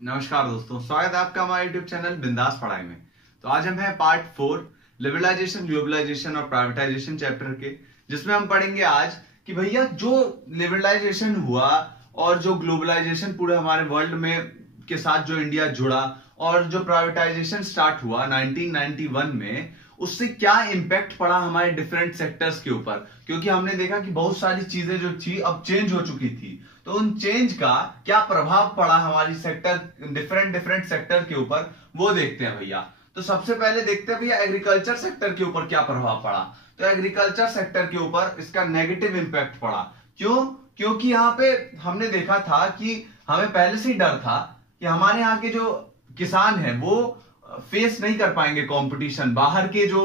नमस्कार दोस्तों, स्वागत है आपका हमारे यूट्यूब चैनल बिंदास पढ़ाई में। तो आज हम हैं पार्ट 4 लिबरलाइजेशन, ग्लोबलाइजेशन और प्राइवेटाइजेशन चैप्टर के, जिसमें हम पढ़ेंगे आज कि भैया जो लिबरलाइजेशन हुआ और जो ग्लोबलाइजेशन पूरे हमारे वर्ल्ड में के साथ जो इंडिया जुड़ा और जो प्राइवेटाइजेशन स्टार्ट हुआ 1991 में, उससे क्या इंपैक्ट पड़ा हमारे डिफरेंट सेक्टर्स के ऊपर। क्योंकि हमने देखा कि बहुत सारी चीजें जो थी अब चेंज हो चुकी थी, तो उन चेंज का क्या प्रभाव पड़ा हमारी सेक्टर डिफरेंट सेक्टर के ऊपर, वो देखते हैं भैया। तो सबसे पहले देखते हैं भैया एग्रीकल्चर सेक्टर के ऊपर क्या प्रभाव पड़ा। तो एग्रीकल्चर सेक्टर के ऊपर इसका नेगेटिव इंपैक्ट पड़ा। क्यों? क्योंकि यहाँ पे हमने देखा था कि हमें पहले से ही डर था कि हमारे यहाँ के जो किसान हैं वो फेस नहीं कर पाएंगे कंपटीशन, बाहर के जो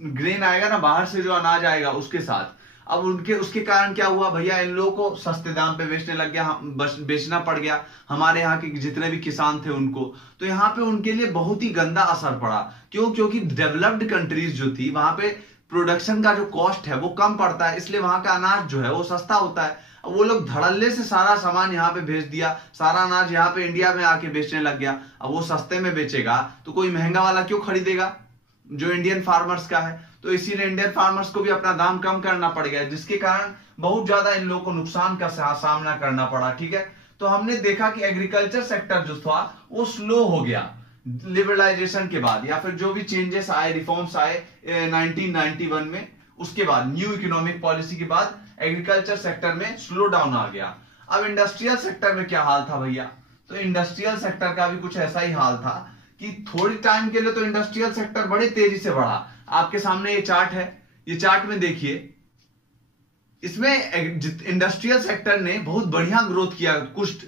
ग्रेन आएगा ना, बाहर से जो अनाज आएगा उसके साथ। अब उसके कारण क्या हुआ भैया, इन लोगों को सस्ते दाम पे बेचने लग गया, बेचना पड़ गया हमारे यहाँ के जितने भी किसान थे उनको। तो यहाँ पे उनके लिए बहुत ही गंदा असर पड़ा। क्यों? क्योंकि डेवलप्ड कंट्रीज जो थी वहां पे प्रोडक्शन का जो कॉस्ट है वो कम पड़ता है, इसलिए वहां का अनाज जो है वो सस्ता होता है। अब वो लोग धड़ल्ले से सारा सामान यहाँ पे भेज दिया, सारा अनाज यहाँ पे इंडिया में आके बेचने लग गया। अब वो सस्ते में बेचेगा तो कोई महंगा वाला क्यों खरीदेगा जो इंडियन फार्मर्स का है। तो इसीलिए इंडियन फार्मर्स को भी अपना दाम कम करना पड़ गया, जिसके कारण बहुत ज्यादा इन लोगों को नुकसान का सामना करना पड़ा। ठीक है, तो हमने देखा कि एग्रीकल्चर सेक्टर जो था वो स्लो हो गया लिबरलाइजेशन के बाद, या फिर जो भी चेंजेस आए, रिफॉर्म्स आए 1991 में, उसके बाद न्यू इकोनॉमिक पॉलिसी के बाद एग्रीकल्चर सेक्टर में स्लो डाउन आ गया। अब इंडस्ट्रियल सेक्टर में क्या हाल था भैया? तो इंडस्ट्रियल सेक्टर का भी कुछ ऐसा ही हाल था कि थोड़ी टाइम के लिए तो इंडस्ट्रियल सेक्टर बड़ी तेजी से बढ़ा। आपके सामने ये चार्ट है, ये चार्ट में देखिए, इसमें इंडस्ट्रियल सेक्टर ने बहुत बढ़िया ग्रोथ किया कुछ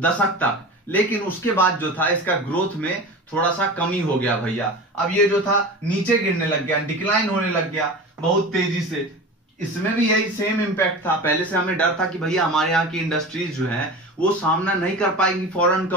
दशक तक, लेकिन उसके बाद जो था इसका ग्रोथ में थोड़ा सा कमी हो गया भैया। अब ये जो था नीचे गिरने लग गया, डिक्लाइन होने लग गया बहुत तेजी से। इसमें भी यही सेम इंपैक्ट था। पहले से हमें डर था कि भैया हमारे यहाँ की इंडस्ट्रीज जो है वो सामना नहीं कर पाएगी फॉरेन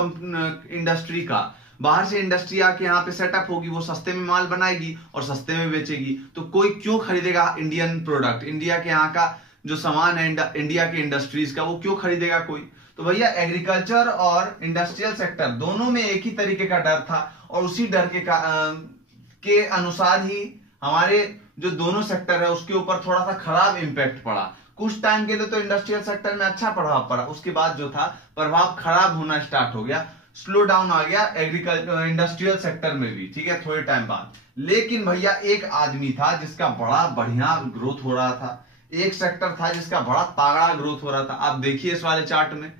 इंडस्ट्री का। बाहर से इंडस्ट्री आके यहाँ पे सेटअप होगी, वो सस्ते में माल बनाएगी और सस्ते में बेचेगी, तो कोई क्यों खरीदेगा इंडियन प्रोडक्ट, इंडिया के यहाँ का जो सामान है इंडिया के इंडस्ट्रीज का, वो क्यों खरीदेगा कोई। तो भैया एग्रीकल्चर और इंडस्ट्रियल सेक्टर दोनों में एक ही तरीके का डर था, और उसी डर के अनुसार ही हमारे जो दोनों सेक्टर है उसके ऊपर थोड़ा सा खराब इंपैक्ट पड़ा। कुछ टाइम के लिए तो इंडस्ट्रियल सेक्टर में अच्छा प्रभाव पड़ा, उसके बाद जो था प्रभाव खराब होना स्टार्ट हो गया, स्लो डाउन आ गया एग्रीकल्चर इंडस्ट्रियल सेक्टर में भी। ठीक है, थोड़े टाइम बाद। लेकिन भैया एक आदमी था जिसका बड़ा बढ़िया ग्रोथ हो रहा था, एक सेक्टर था जिसका बड़ा तगड़ा ग्रोथ हो रहा था। आप देखिए इस वाले चार्ट में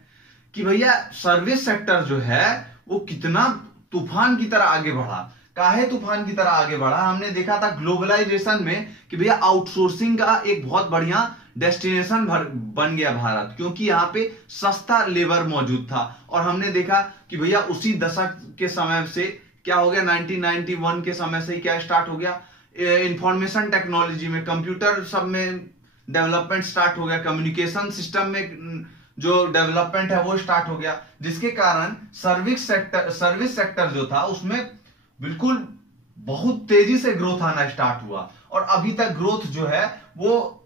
कि भैया सर्विस सेक्टर जो है वो कितना तूफान की तरह आगे बढ़ा। काहे तूफान की तरह आगे बढ़ा? हमने देखा था ग्लोबलाइजेशन में कि भैया आउटसोर्सिंग का एक बहुत बढ़िया डेस्टिनेशन बन गया भारत, क्योंकि यहाँ पे सस्ता लेबर मौजूद था। और हमने देखा कि भैया उसी दशक के समय से क्या हो गया, 1991 के समय से ही क्या स्टार्ट हो गया, इंफॉर्मेशन टेक्नोलॉजी में, कंप्यूटर सब में डेवलपमेंट स्टार्ट हो गया, कम्युनिकेशन सिस्टम में जो डेवलपमेंट है वो स्टार्ट हो गया, जिसके कारण सर्विस सेक्टर जो था उसमें बिल्कुल बहुत तेजी से ग्रोथ आना स्टार्ट हुआ। और अभी तक ग्रोथ जो है वो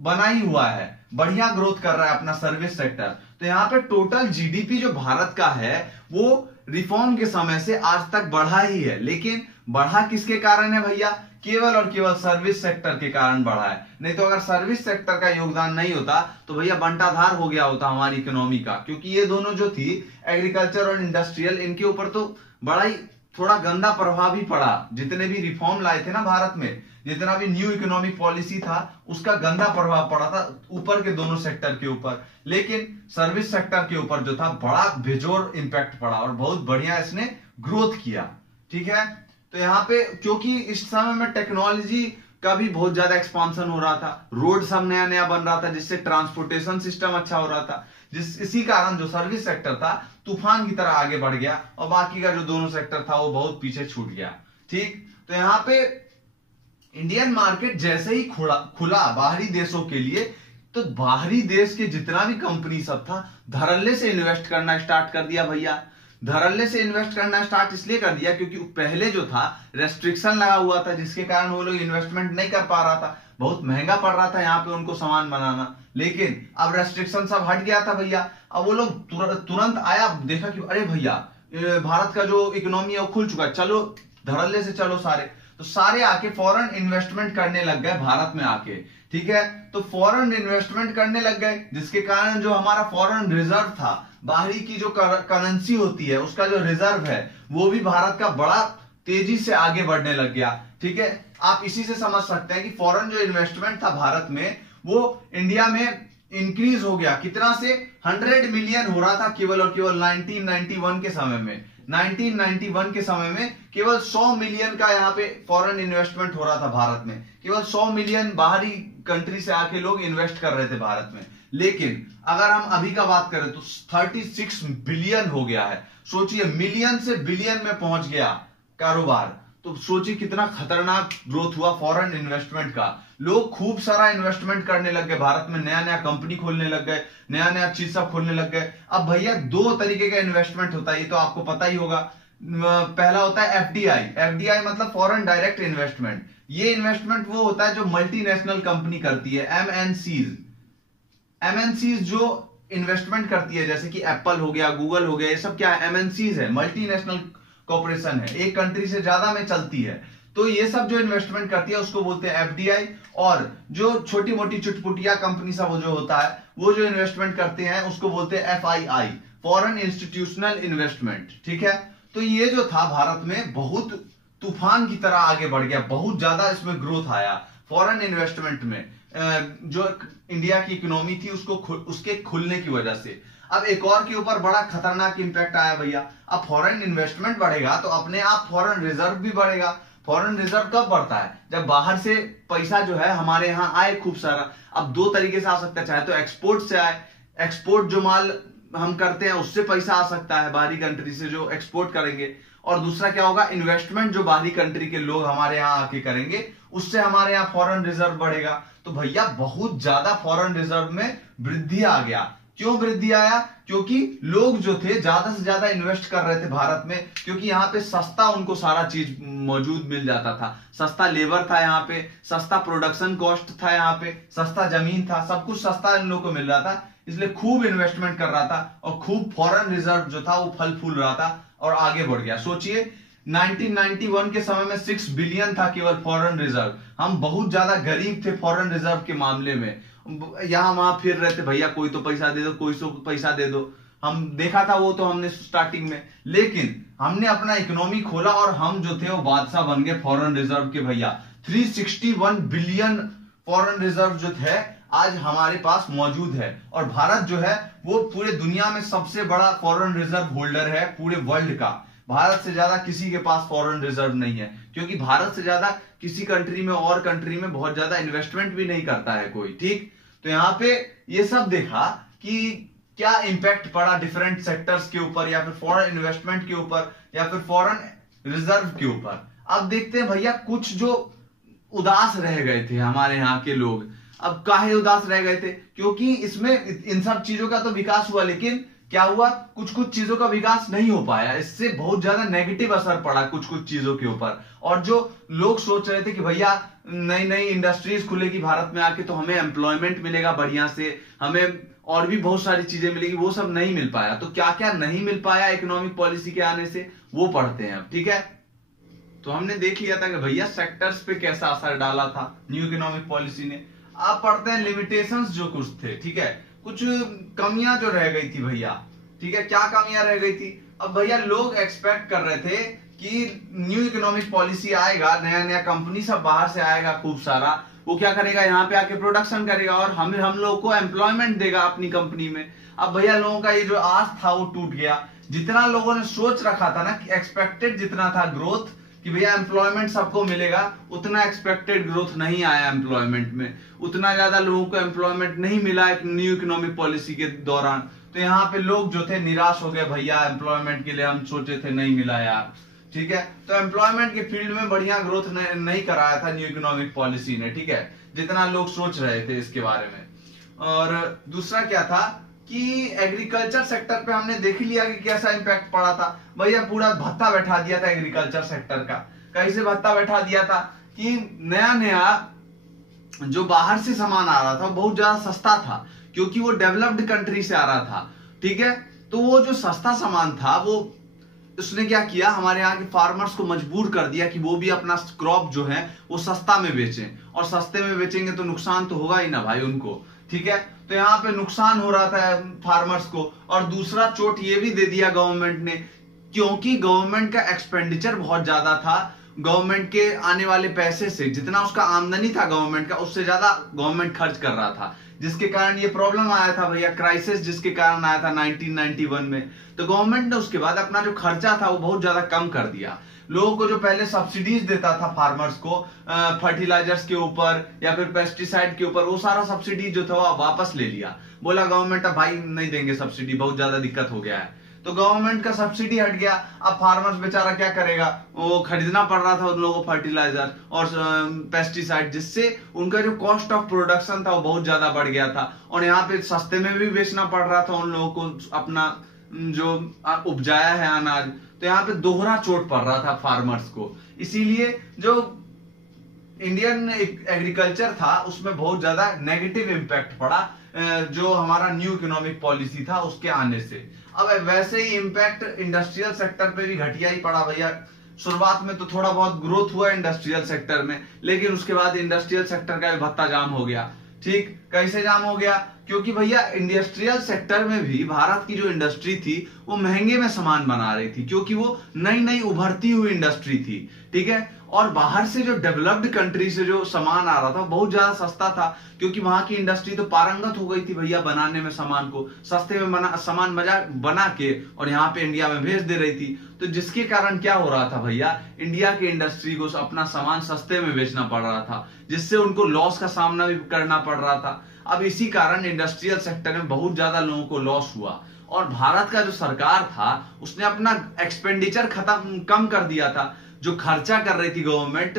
बना ही हुआ है, बढ़िया ग्रोथ कर रहा है अपना सर्विस सेक्टर। तो यहाँ पे टोटल जीडीपी जो भारत का है वो रिफॉर्म के समय से आज तक बढ़ा ही है, लेकिन बढ़ा किसके कारण है भैया? केवल और केवल सर्विस सेक्टर के कारण बढ़ा है। नहीं तो अगर सर्विस सेक्टर का योगदान नहीं होता तो भैया बंटाधार हो गया होता हमारी इकोनॉमी का। क्योंकि ये दोनों जो थी एग्रीकल्चर और इंडस्ट्रियल, इनके ऊपर तो बड़ा ही थोड़ा गंदा प्रभाव ही पड़ा। जितने भी रिफॉर्म लाए थे ना भारत में, जितना भी न्यू इकोनॉमिक पॉलिसी था, उसका गंदा प्रभाव पड़ा था ऊपर के दोनों सेक्टर के ऊपर। लेकिन सर्विस सेक्टर के ऊपर जो था बड़ा बेजोर इंपैक्ट पड़ा और बहुत बढ़िया इसने ग्रोथ किया। ठीक है, तो यहाँ पे क्योंकि इस समय में टेक्नोलॉजी का भी बहुत ज्यादा एक्सपांशन हो रहा था, रोड सब नया नया बन रहा था, जिससे ट्रांसपोर्टेशन सिस्टम अच्छा हो रहा था, इसी कारण जो सर्विस सेक्टर था तूफान की तरह आगे बढ़ गया और बाकी का जो दोनों सेक्टर था वो बहुत पीछे छूट गया। ठीक, तो यहाँ पे इंडियन मार्केट जैसे ही खुला बाहरी देशों के लिए, तो बाहरी देश के जितना भी कंपनी सब था धड़ल्ले से इन्वेस्ट करना स्टार्ट कर दिया भैया। धड़ल्ले से इन्वेस्ट करना स्टार्ट इसलिए कर दिया क्योंकि पहले जो था रेस्ट्रिक्शन लगा हुआ था, जिसके कारण वो लोग इन्वेस्टमेंट नहीं कर पा रहा था। बहुत महंगा पड़ रहा था यहाँ पे उनको सामान बनाना। लेकिन अब रेस्ट्रिक्शन सब हट गया था भैया। अब वो लोग तुरंत आया, देखा कि अरे भैया भारत का जो इकोनॉमी है वो खुल चुका है, चलो धड़ल्ले से चलो सारे। तो सारे आके फॉरेन इन्वेस्टमेंट करने लग गए भारत में आके, ठीक है। तो फॉरेन इन्वेस्टमेंट करने लग गए, जिसके कारण जो हमारा फॉरेन रिजर्व था, बाहरी की जो करेंसी होती है उसका जो रिजर्व है, वो भी भारत का बड़ा तेजी से आगे बढ़ने लग गया, ठीक है। आप इसी से समझ सकते हैं कि फॉरेन जो इन्वेस्टमेंट था भारत में, वो इंडिया में इंक्रीज हो गया। कितना से 100 मिलियन हो रहा था केवल और केवल 1991 के समय में। 1991 के समय में केवल 100 मिलियन का यहाँ पे फॉरेन इन्वेस्टमेंट हो रहा था भारत में। केवल 100 मिलियन बाहरी कंट्री से आके लोग इन्वेस्ट कर रहे थे भारत में। लेकिन अगर हम अभी का बात करें तो 36 बिलियन हो गया है। सोचिए, मिलियन से बिलियन में पहुंच गया कारोबार। तो सोचिए कितना खतरनाक ग्रोथ हुआ फॉरेन इन्वेस्टमेंट का। लोग खूब सारा इन्वेस्टमेंट करने लग गए भारत में, नया नया कंपनी खोलने लग गए, नया नया चीज सब खोलने लग गए। अब भैया 2 तरीके का इन्वेस्टमेंट होता है, ये तो आपको पता ही होगा। पहला होता है एफडीआई। एफडीआई मतलब फॉरेन डायरेक्ट इन्वेस्टमेंट। ये इन्वेस्टमेंट वो होता है जो मल्टीनेशनल कंपनी करती है, एमएनसीज जो इन्वेस्टमेंट करती है, जैसे कि एप्पल हो गया, गूगल हो गया, ये सब क्या है, एमएनसीज है, मल्टीनेशनल कॉर्पोरेशन है, एक कंट्री से ज्यादा में चलती है। तो ये सब जो इन्वेस्टमेंट करती है उसको बोलते हैं एफडीआई। और जो छोटी मोटी चुटपुटिया कंपनी सब जो होता है, वो जो इन्वेस्टमेंट करते हैं उसको बोलते हैं एफआईआई, फॉरेन इंस्टीट्यूशनल इन्वेस्टमेंट, ठीक है। तो ये जो था भारत में बहुत तूफान की तरह आगे बढ़ गया, बहुत ज्यादा इसमें ग्रोथ आया फॉरेन इन्वेस्टमेंट में। जो इंडिया की इकोनॉमी थी उसके खुलने की वजह से। अब एक और के ऊपर बड़ा खतरनाक इंपैक्ट आया भैया। अब फॉरेन इन्वेस्टमेंट बढ़ेगा तो अपने आप फॉरेन रिजर्व भी बढ़ेगा। फॉरेन रिजर्व कब बढ़ता है? जब बाहर से पैसा जो है हमारे यहाँ आए खूब सारा। अब 2 तरीके से आ सकता है, चाहे तो एक्सपोर्ट से आए, एक्सपोर्ट जो माल हम करते हैं उससे पैसा आ सकता है बाहरी कंट्री से जो एक्सपोर्ट करेंगे। और दूसरा क्या होगा, इन्वेस्टमेंट जो बाहरी कंट्री के लोग हमारे यहाँ आके करेंगे, उससे हमारे यहाँ फॉरेन रिजर्व बढ़ेगा। तो भैया बहुत ज्यादा फॉरेन रिजर्व में वृद्धि आ गया। क्यों वृद्धि आया? क्योंकि लोग जो थे ज्यादा से ज्यादा इन्वेस्ट कर रहे थे भारत में, क्योंकि यहाँ पे सस्ता उनको सारा चीज मौजूद मिल जाता था। सस्ता लेबर था यहाँ पे, सस्ता प्रोडक्शन कॉस्ट था यहाँ पे, सस्ता जमीन था, सब कुछ सस्ता इन लोगों को मिल रहा था, इसलिए खूब इन्वेस्टमेंट कर रहा था और खूब फॉरेन रिजर्व जो था वो फल फूल रहा था और आगे बढ़ गया। सोचिए 1991 के समय में 6 बिलियन था केवल फॉरेन रिजर्व। हम बहुत ज्यादा गरीब थे फॉरेन रिजर्व के मामले में, यहां वहां फिर रहे थे, भैया कोई तो पैसा दे दो, कोई तो पैसा दे दो। हम देखा था वो तो हमने स्टार्टिंग में, लेकिन हमने अपना इकोनॉमी खोला और हम जो थे वो बादशाह बन गए फॉरेन रिजर्व के भैया। 361 बिलियन फॉरेन रिजर्व जो थे आज हमारे पास मौजूद है। और भारत जो है वो पूरे दुनिया में सबसे बड़ा फॉरेन रिजर्व होल्डर है पूरे वर्ल्ड का। भारत से ज्यादा किसी के पास फॉरेन रिजर्व नहीं है, क्योंकि भारत से ज्यादा किसी कंट्री में और कंट्री में बहुत ज्यादा इन्वेस्टमेंट भी नहीं करता है कोई, ठीक। तो यहाँ पे ये सब देखा कि क्या इंपैक्ट पड़ा डिफरेंट सेक्टर्स के ऊपर, या फिर फॉरेन इन्वेस्टमेंट के ऊपर, या फिर फॉरेन रिजर्व के ऊपर। अब देखते हैं भैया कुछ जो उदास रह गए थे हमारे यहाँ के लोग। अब काहे उदास रह गए थे? क्योंकि इसमें इन सब चीजों का तो विकास हुआ, लेकिन क्या हुआ, कुछ कुछ चीजों का विकास नहीं हो पाया। इससे बहुत ज्यादा नेगेटिव असर पड़ा कुछ कुछ चीजों के ऊपर। और जो लोग सोच रहे थे कि भैया नई नई इंडस्ट्रीज खुलेगी भारत में आके तो हमें एम्प्लॉयमेंट मिलेगा बढ़िया से, हमें और भी बहुत सारी चीजें मिलेगी, वो सब नहीं मिल पाया। तो क्या क्या नहीं मिल पाया इकोनॉमिक पॉलिसी के आने से, वो पढ़ते हैं अब, ठीक है। तो हमने देख लिया था कि भैया सेक्टर्स पे कैसा असर डाला था न्यू इकोनॉमिक पॉलिसी ने। आप पढ़ते हैं लिमिटेशंस जो कुछ थे, ठीक है, कुछ कमियां जो रह गई थी भैया, ठीक है। क्या कमियां रह गई थी? अब भैया लोग एक्सपेक्ट कर रहे थे कि न्यू इकोनॉमिक पॉलिसी आएगा, नया नया कंपनी सब बाहर से आएगा खूब सारा, वो क्या करेगा, यहाँ पे आके प्रोडक्शन करेगा और हम लोगों को एम्प्लॉयमेंट देगा अपनी कंपनी में। अब भैया लोगों का ये जो आस था वो टूट गया। जितना लोगों ने सोच रखा था ना कि एक्सपेक्टेड जितना था ग्रोथ कि भैया एम्प्लॉयमेंट सबको मिलेगा, उतना एक्सपेक्टेड ग्रोथ नहीं आया एम्प्लॉयमेंट में। उतना ज्यादा लोगों को एम्प्लॉयमेंट नहीं मिला एक न्यू इकोनॉमिक पॉलिसी के दौरान। तो यहाँ पे लोग जो थे निराश हो गए, भैया एम्प्लॉयमेंट के लिए हम सोचे थे नहीं मिला यार, ठीक है। तो एम्प्लॉयमेंट के फील्ड में बढ़िया ग्रोथ नहीं कराया था न्यू इकोनॉमिक पॉलिसी ने, ठीक है, जितना लोग सोच रहे थे इसके बारे में। और दूसरा क्या था कि एग्रीकल्चर सेक्टर पे हमने देख लिया कि कैसा इंपैक्ट पड़ा था। भैया पूरा भत्ता बैठा दिया था एग्रीकल्चर सेक्टर का। कैसे भत्ता बैठा दिया था कि नया नया जो बाहर से सामान आ रहा था वो बहुत ज्यादा सस्ता था, क्योंकि वो डेवलप्ड कंट्री से आ रहा था। ठीक है, तो वो जो सस्ता सामान था वो उसने क्या किया, हमारे यहाँ के फार्मर्स को मजबूर कर दिया कि वो भी अपना क्रॉप जो है वो सस्ता में बेचें, और सस्ते में बेचेंगे तो नुकसान तो होगा ही ना भाई उनको। ठीक है, तो यहाँ पे नुकसान हो रहा था फार्मर्स को। और दूसरा चोट ये भी दे दिया गवर्नमेंट ने, क्योंकि गवर्नमेंट का एक्सपेंडिचर बहुत ज्यादा था। गवर्नमेंट के आने वाले पैसे से जितना उसका आमदनी था गवर्नमेंट का, उससे ज्यादा गवर्नमेंट खर्च कर रहा था, जिसके कारण ये प्रॉब्लम आया था भैया, क्राइसिस जिसके कारण आया था 1991 में। तो गवर्नमेंट ने उसके बाद अपना जो खर्चा था वो बहुत ज्यादा कम कर दिया। लोगों को जो पहले सब्सिडीज देता था फार्मर्स को फर्टिलाइजर्स के ऊपर या फिर पेस्टिसाइड के ऊपर, वो सारा सब्सिडी जो था वो वापस ले लिया। बोला गवर्नमेंट अब भाई नहीं देंगे सब्सिडी, बहुत ज्यादा दिक्कत हो गया है। तो गवर्नमेंट का सब्सिडी हट गया। अब फार्मर्स बेचारा क्या करेगा, वो खरीदना पड़ रहा था उन लोगों को फर्टिलाइजर और पेस्टिसाइड, जिससे उनका जो कॉस्ट ऑफ प्रोडक्शन था वो बहुत ज्यादा बढ़ गया था। और यहाँ पे सस्ते में भी बेचना पड़ रहा था उन लोगों को अपना जो उपजाया है अनाज। तो यहाँ पे दोहरा चोट पड़ रहा था फार्मर्स को। इसीलिए जो इंडियन एग्रीकल्चर था उसमें बहुत ज्यादा नेगेटिव इंपैक्ट पड़ा, जो हमारा न्यू इकोनॉमिक पॉलिसी था उसके आने से। अब वैसे ही इंपैक्ट इंडस्ट्रियल सेक्टर पे भी घटिया ही पड़ा भैया। शुरुआत में तो थोड़ा बहुत ग्रोथ हुआ इंडस्ट्रियल सेक्टर में, लेकिन उसके बाद इंडस्ट्रियल सेक्टर का भी भत्ता जाम हो गया। ठीक, कैसे जाम हो गया, क्योंकि भैया इंडस्ट्रियल सेक्टर में भी भारत की जो इंडस्ट्री थी वो महंगे में सामान बना रही थी, क्योंकि वो नई नई उभरती हुई इंडस्ट्री थी। ठीक है, और बाहर से जो डेवलप्ड कंट्री से जो सामान आ रहा था बहुत ज्यादा सस्ता था, क्योंकि वहां की इंडस्ट्री तो पारंगत हो गई थी भैया बनाने में सामान को, सस्ते में सामान बना के और यहाँ पे इंडिया में भेज दे रही थी। तो जिसके कारण क्या हो रहा था भैया, इंडिया की इंडस्ट्री को अपना सामान सस्ते में बेचना पड़ रहा था, जिससे उनको लॉस का सामना भी करना पड़ रहा था। अब इसी कारण इंडस्ट्रियल सेक्टर में बहुत ज्यादा लोगों को लॉस हुआ। और भारत का जो सरकार था उसने अपना एक्सपेंडिचर कम कर दिया था। जो खर्चा कर रही थी गवर्नमेंट,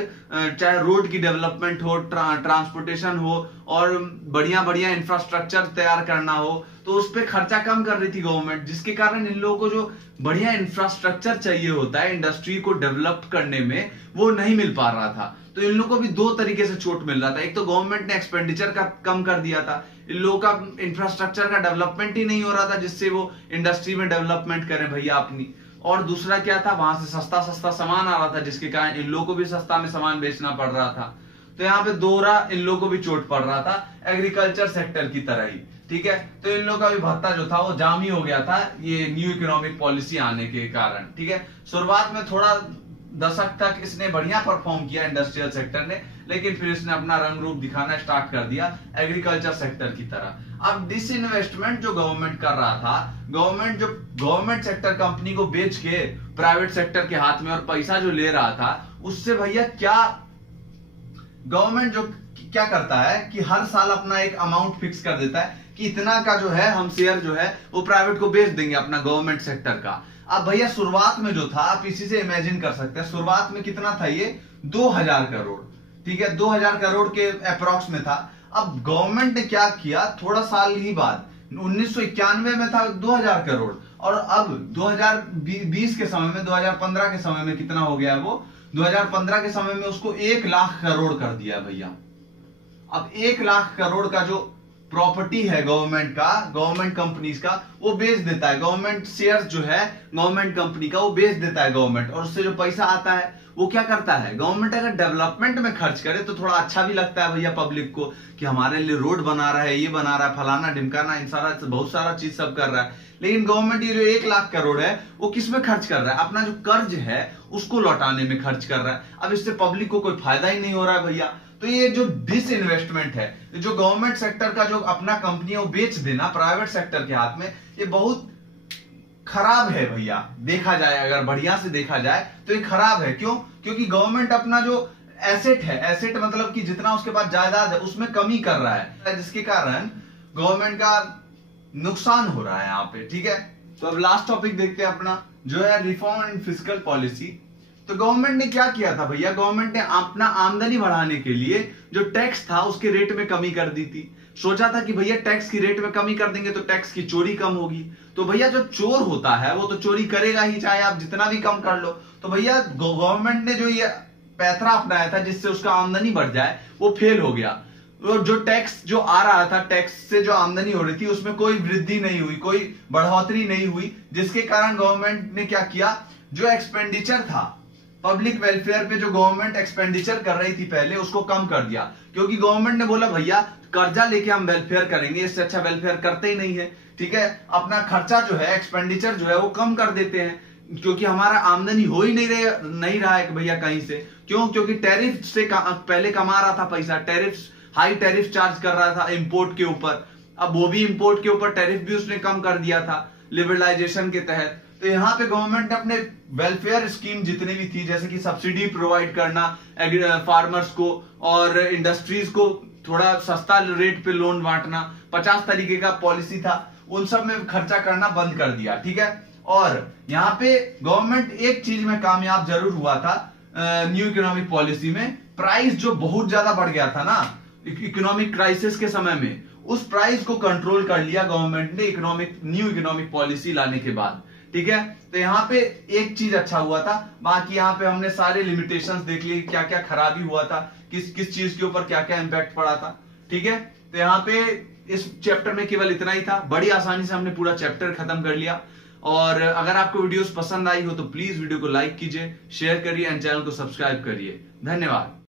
चाहे रोड की डेवलपमेंट हो, ट्रांसपोर्टेशन हो और बढ़िया बढ़िया इंफ्रास्ट्रक्चर तैयार करना हो, तो उस पर खर्चा कम कर रही थी गवर्नमेंट, जिसके कारण इन लोगों को जो बढ़िया इंफ्रास्ट्रक्चर चाहिए होता है इंडस्ट्री को डेवलप करने में, वो नहीं मिल पा रहा था। तो इन लोगों को भी दो तरीके से चोट मिल रहा था। एक तो गवर्नमेंट ने एक्सपेंडिचर का कम कर दिया था, इन लोगों का इंफ्रास्ट्रक्चर का डेवलपमेंट ही नहीं हो रहा था जिससे वो इंडस्ट्री में डेवलपमेंट करें भैया अपनी। और दूसरा क्या था, वहां से सस्ता सस्ता सामान आ रहा था, जिसके कारण इन लोगों को भी सस्ता में सामान बेचना पड़ रहा था। तो यहाँ पे दोहरा इन लोगों को भी चोट पड़ रहा था, एग्रीकल्चर सेक्टर की तरह ही। ठीक है, तो इन लोगों का भी भत्ता जो था वो जाम ही हो गया था ये न्यू इकोनॉमिक पॉलिसी आने के कारण। ठीक है, शुरुआत में थोड़ा दशक तक इसने बढ़िया परफॉर्म किया इंडस्ट्रियल सेक्टर ने, लेकिन फिर इसने अपना रंग रूप दिखाना स्टार्ट कर दिया एग्रीकल्चर सेक्टर की तरह। अब डिसइन्वेस्टमेंट जो गवर्नमेंट कर रहा था, गवर्नमेंट सेक्टर कंपनी को बेच के प्राइवेट सेक्टर के हाथ में और पैसा जो ले रहा था, उससे भैया क्या गवर्नमेंट जो क्या करता है कि हर साल अपना एक अमाउंट फिक्स कर देता है कि इतना का जो है हम शेयर जो है वो प्राइवेट को बेच देंगे अपना गवर्नमेंट सेक्टर का। अब भैया शुरुआत में जो था, आप इसी से इमेजिन कर सकते हैं, शुरुआत में कितना था ये 2000 करोड़। ठीक है, 2000 करोड़ के अप्रोक्स में था। अब गवर्नमेंट ने क्या किया, थोड़ा साल ही बाद 1991 में था 2000 करोड़, और अब 2020 के समय में, 2015 के समय में कितना हो गया वो, 2015 के समय में उसको 1 लाख करोड़ कर दिया भैया। अब 1 लाख करोड़ का जो प्रॉपर्टी है गवर्नमेंट का, गवर्नमेंट कंपनीज का, वो बेच देता है गवर्नमेंट। शेयर जो है गवर्नमेंट कंपनी का वो बेच देता है गवर्नमेंट, और उससे जो पैसा आता है वो क्या करता है, गवर्नमेंट अगर डेवलपमेंट में खर्च करे तो थोड़ा अच्छा भी लगता है भैया पब्लिक को कि हमारे लिए रोड बना रहा है, ये बना रहा है, फलाना ढिमकाना, इन सारा बहुत सारा चीज सब कर रहा है। लेकिन गवर्नमेंट ये जो 1 लाख करोड़ है वो किस में खर्च कर रहा है, अपना जो कर्ज है उसको लौटाने में खर्च कर रहा है। अब इससे पब्लिक को कोई फायदा ही नहीं हो रहा है भैया। तो ये जो डिसइन्वेस्टमेंट है, जो गवर्नमेंट सेक्टर का जो अपना कंपनी है वो बेच देना प्राइवेट सेक्टर के हाथ में, ये बहुत खराब है भैया। देखा जाए, अगर बढ़िया से देखा जाए तो ये खराब है। क्यों? क्योंकि गवर्नमेंट अपना जो एसेट है, एसेट मतलब कि जितना उसके पास जायदाद है उसमें कमी कर रहा है, जिसके कारण गवर्नमेंट का नुकसान हो रहा है यहाँ पे। ठीक है, तो अब लास्ट टॉपिक देखते हैं अपना, जो है रिफॉर्म एंड फिस्कल पॉलिसी। तो गवर्नमेंट ने क्या किया था भैया, गवर्नमेंट ने अपना आमदनी बढ़ाने के लिए जो टैक्स था उसके रेट में कमी कर दी थी। सोचा था कि भैया टैक्स की रेट में कमी कर देंगे तो टैक्स की चोरी कम होगी। तो भैया जो चोर होता है वो तो चोरी करेगा ही, चाहे आप जितना भी कम कर लो। तो भैया गवर्नमेंट ने जो ये पैतरा अपनाया था जिससे उसका आमदनी बढ़ जाए, वो फेल हो गया। जो टैक्स जो आ रहा था, टैक्स से जो आमदनी हो रही थी उसमें कोई वृद्धि नहीं हुई, कोई बढ़ोतरी नहीं हुई, जिसके कारण गवर्नमेंट ने क्या किया, जो एक्सपेंडिचर था पब्लिक वेलफेयर पे, जो गवर्नमेंट एक्सपेंडिचर कर रही थी पहले, उसको कम कर दिया। क्योंकि गवर्नमेंट ने बोला भैया कर्जा लेके हम वेलफेयर करेंगे, इससे अच्छा वेलफेयर करते ही नहीं है, ठीक है, अपना खर्चा जो है, एक्सपेंडिचर जो है वो कम कर देते हैं, क्योंकि हमारा आमदनी हो ही नहीं रहा है भैया कहीं से। क्यों? क्योंकि टैरिफ से पहले कमा रहा था पैसा, टैरिफ, हाई टैरिफ चार्ज कर रहा था इंपोर्ट के ऊपर, अब वो भी इंपोर्ट के ऊपर टैरिफ भी उसने कम कर दिया था लिबरलाइजेशन के तहत। तो यहाँ पे गवर्नमेंट ने अपने वेलफेयर स्कीम जितनी भी थी, जैसे कि सब्सिडी प्रोवाइड करना फार्मर्स को और इंडस्ट्रीज को थोड़ा सस्ता रेट पे लोन बांटना, 50 तरीके का पॉलिसी था, उन सब में खर्चा करना बंद कर दिया, ठीक है। और यहाँ पे गवर्नमेंट एक चीज में कामयाब जरूर हुआ था, न्यू इकोनॉमिक पॉलिसी में प्राइस जो बहुत ज्यादा बढ़ गया था ना इकोनॉमिक क्राइसिस के समय में, उस प्राइस को कंट्रोल कर लिया गवर्नमेंट ने न्यू इकोनॉमिक पॉलिसी लाने के बाद, ठीक है। तो यहाँ पे एक चीज अच्छा हुआ था, बाकी यहाँ पे हमने सारे लिमिटेशंस देख लिए, क्या क्या खराबी हुआ था, किस किस चीज के ऊपर क्या क्या इंपैक्ट पड़ा था, ठीक है। तो यहाँ पे इस चैप्टर में केवल इतना ही था, बड़ी आसानी से हमने पूरा चैप्टर खत्म कर लिया। और अगर आपको वीडियोस पसंद आई हो तो प्लीज वीडियो को लाइक कीजिए, शेयर करिए एंड चैनल को सब्सक्राइब करिए। धन्यवाद।